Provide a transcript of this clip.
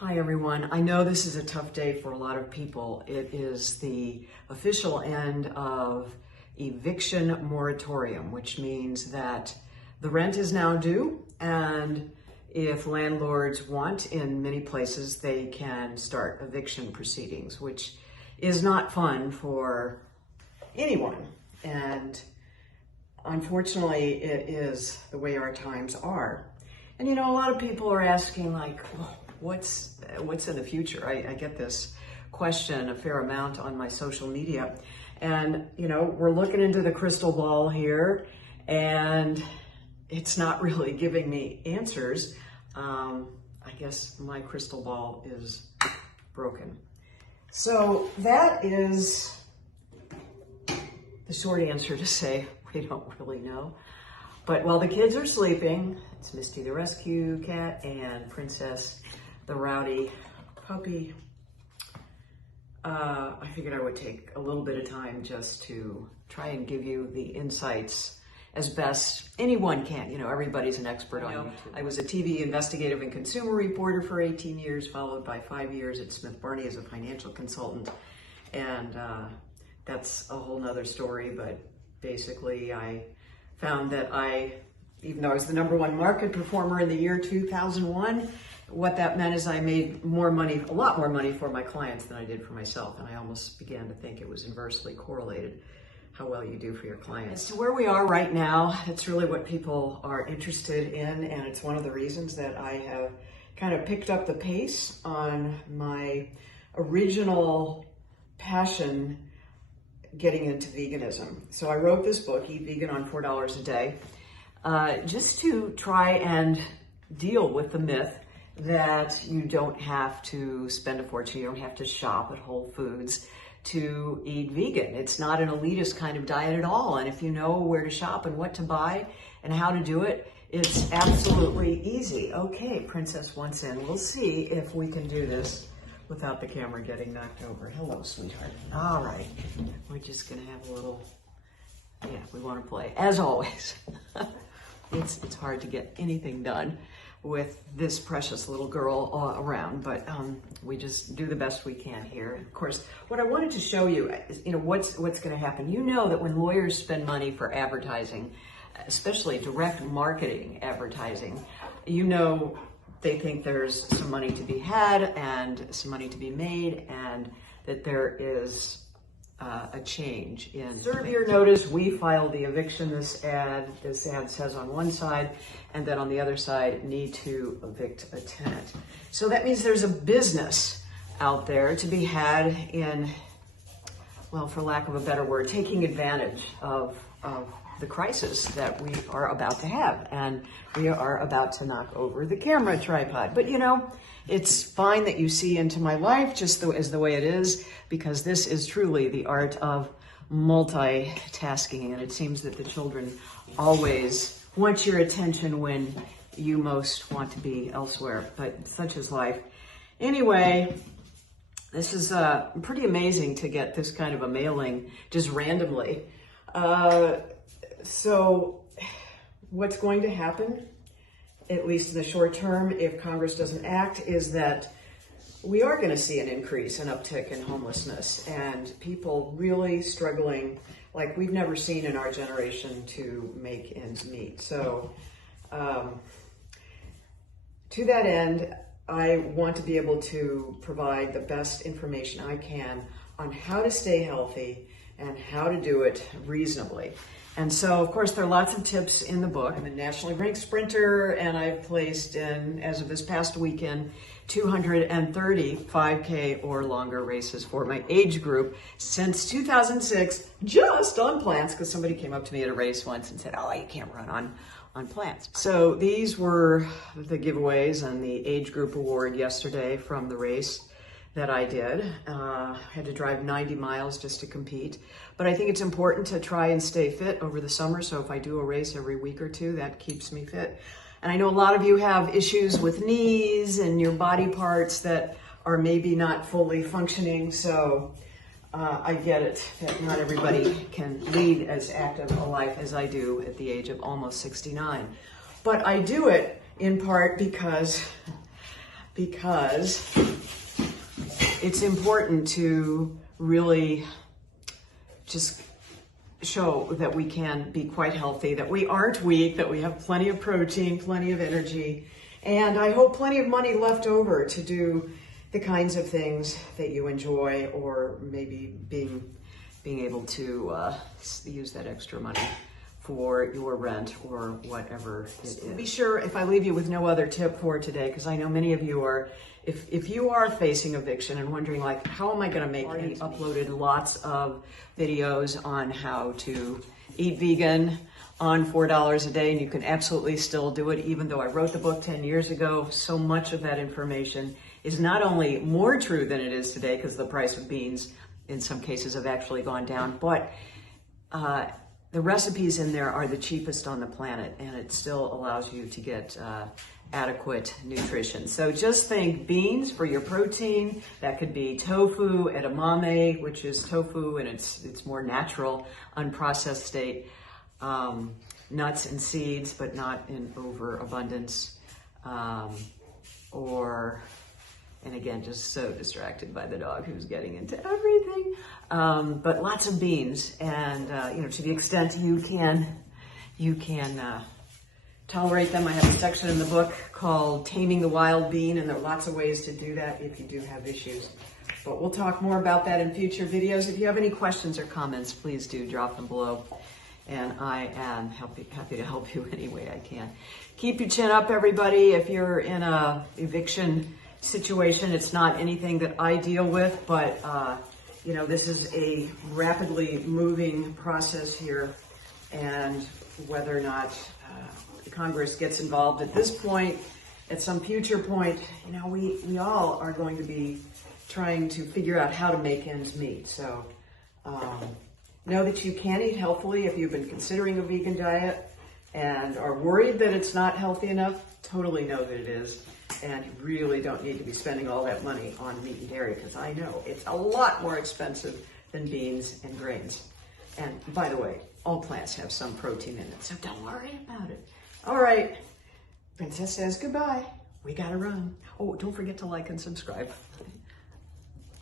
Hi everyone. I know this is a tough day for a lot of people. It is the official end of eviction moratorium, which means that the rent is now due, and if landlords want, in many places, they can start eviction proceedings, which is not fun for anyone. And unfortunately, it is the way our times are. And a lot of people are asking, like, what's in the future? I get this question a fair amount on my social media. And, we're looking into the crystal ball here, and it's not really giving me answers. I guess my crystal ball is broken. So that is the short answer to say we don't really know. But while the kids are sleeping, it's Misty the rescue cat and Princess the rowdy puppy. I figured I would take a little bit of time just to try and give you the insights as best anyone can. Everybody's an expert on YouTube. I was a TV investigative and consumer reporter for 18 years, followed by 5 years at Smith Barney as a financial consultant. And that's a whole nother story, but basically I found that even though I was the #1 market performer in the year 2001, what that meant is I made a lot more money for my clients than I did for myself. And I almost began to think it was inversely correlated, how well you do for your clients. As to where we are right now, it's really what people are interested in. And it's one of the reasons that I have kind of picked up the pace on my original passion getting into veganism. So I wrote this book, Eat Vegan on $4 a Day, just to try and deal with the myth that you don't have to spend a fortune, you don't have to shop at Whole Foods to eat vegan. It's not an elitist kind of diet at all. And if you know where to shop and what to buy and how to do it, it's absolutely easy. Okay, Princess wants in. We'll see if we can do this without the camera getting knocked over. Hello, sweetheart. All right, we're just gonna have a little, we wanna play, as always. It's hard to get anything done with this precious little girl around, but we just do the best we can here. And of course, what I wanted to show you is, what's gonna happen. That when lawyers spend money for advertising, especially direct marketing advertising, they think there's some money to be had and some money to be made, and that there is a change in. Serve your notice, we filed the eviction. This ad says on one side, and then on the other side, need to evict a tenant. So that means there's a business out there to be had in, well, for lack of a better word, taking advantage of the crisis that we are about to have. And we are about to knock over the camera tripod. But it's fine that you see into my life just as the way it is, because this is truly the art of multitasking. And it seems that the children always want your attention when you most want to be elsewhere, but such is life. Anyway, this is pretty amazing to get this kind of a mailing just randomly. So what's going to happen, at least in the short term, if Congress doesn't act, is that we are going to see an increase, an uptick in homelessness, and people really struggling like we've never seen in our generation to make ends meet. So to that end, I want to be able to provide the best information I can on how to stay healthy and how to do it reasonably. And so, of course, there are lots of tips in the book. I'm a nationally ranked sprinter, and I've placed in, as of this past weekend, 230 5K or longer races for my age group since 2006, just on plants, because somebody came up to me at a race once and said, oh, you can't run on plants. So these were the giveaways and the age group award yesterday from the race that I did. Had to drive 90 miles just to compete. But I think it's important to try and stay fit over the summer. So if I do a race every week or two, that keeps me fit. And I know a lot of you have issues with knees and your body parts that are maybe not fully functioning. So I get it that not everybody can lead as active a life as I do at the age of almost 69. But I do it in part because because it's important to really just show that we can be quite healthy, that we aren't weak, that we have plenty of protein, plenty of energy, and I hope plenty of money left over to do the kinds of things that you enjoy, or maybe being able to use that extra money for your rent or whatever it is. Be sure, if I leave you with no other tip for today, because I know many of you are, if you are facing eviction and wondering, like, how am I going to make it? Uploaded lots of videos on how to eat vegan on $4 a day, and you can absolutely still do it. Even though I wrote the book 10 years ago, so much of that information is not only more true than it is today, because the price of beans in some cases have actually gone down, but the recipes in there are the cheapest on the planet, and it still allows you to get adequate nutrition. So just think beans for your protein. That could be tofu, edamame, which is tofu in its more natural, unprocessed state. Nuts and seeds, but not in overabundance. And again, just so distracted by the dog who's getting into everything. But lots of beans, and to the extent you can tolerate them. I have a section in the book called Taming the Wild Bean, and there are lots of ways to do that if you do have issues. But we'll talk more about that in future videos. If you have any questions or comments, please do drop them below, and I am happy to help you any way I can. Keep your chin up, everybody. If you're in a eviction situation, it's not anything that I deal with, but this is a rapidly moving process here, and whether or not Congress gets involved at this point, at some future point, we all are going to be trying to figure out how to make ends meet. So know that you can eat healthfully if you've been considering a vegan diet and are worried that it's not healthy enough. Totally know that it is. And you really don't need to be spending all that money on meat and dairy, because I know it's a lot more expensive than beans and grains. And by the way, all plants have some protein in it, so don't worry about it. All right, Princess says goodbye. We gotta run. Oh, don't forget to like and subscribe.